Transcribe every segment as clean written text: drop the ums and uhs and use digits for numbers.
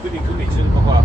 Quindi tu dici un po' qua.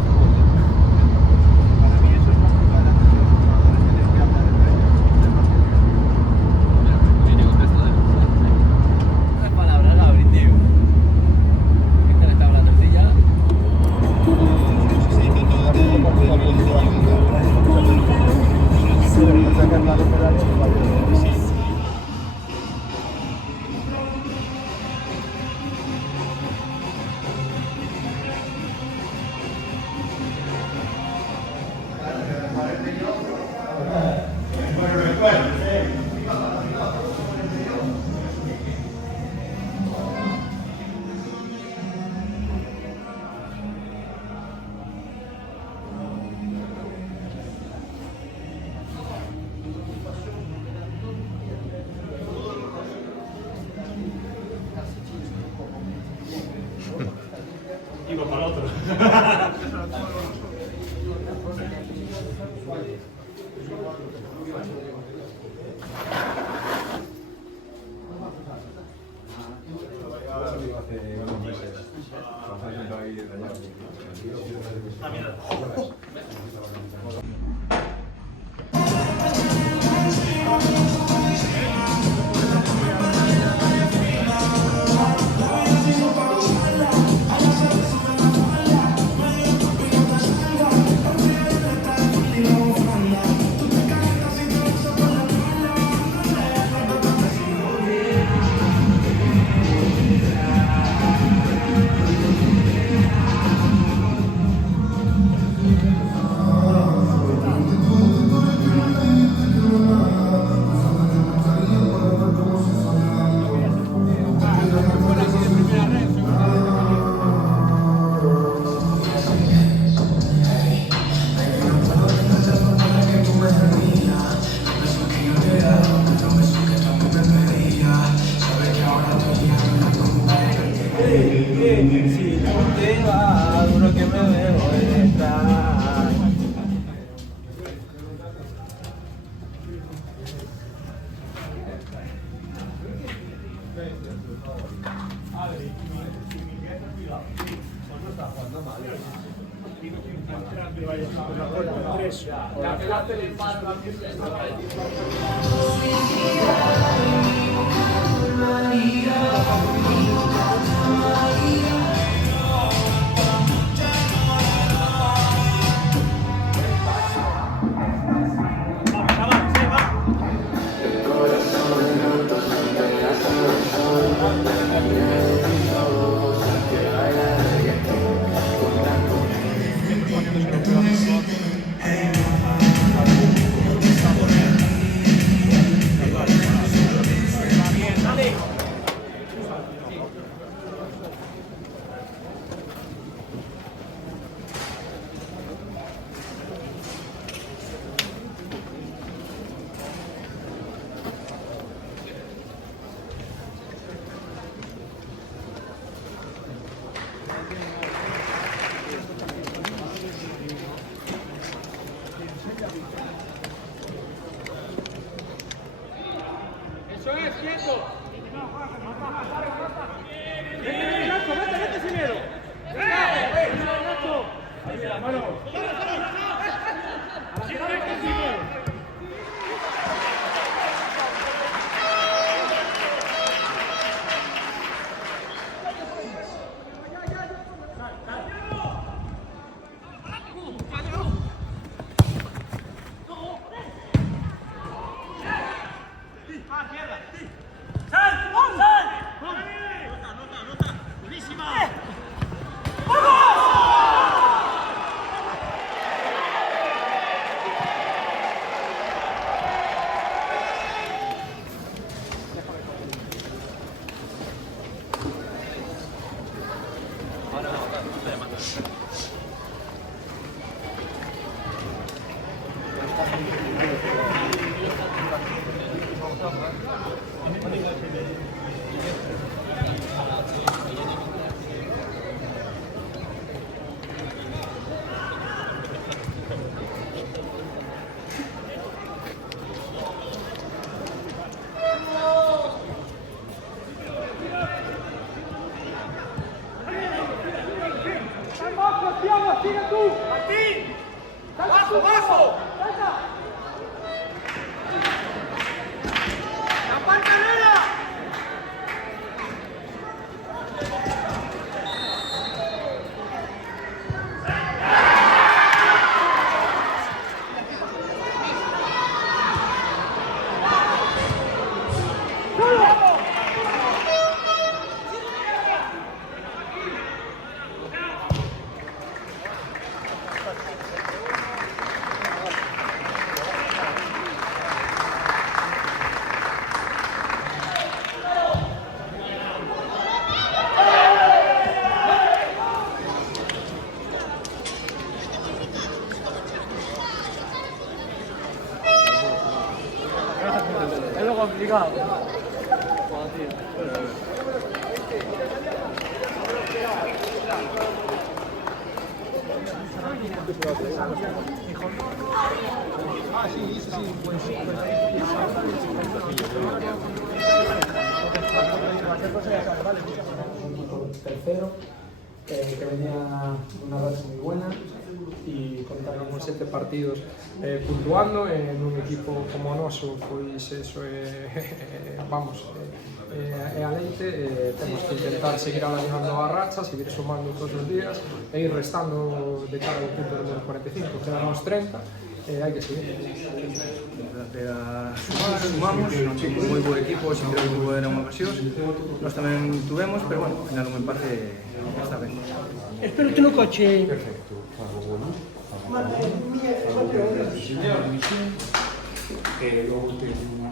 Dico palotto. Si tú te vas, juro que me debo de estar. La pelota le para complicado. Tercero, que venía una racha muy buena y contaron con 7 partidos puntuando en un equipo como o noso, pois eso vamos, é alente, temos que intentar seguir alargando a racha, seguir sumando todos os días e ir restando de cara ao punto número 45, quedamos 30 e hai que seguir. Sumamos, un moi bo equipo, sempre houve unha ocasión, nós tamén tuvemos, pero bueno, ao final un empate está ben. Espero que no coche. Perfecto, pago bueno. Logo tengo unha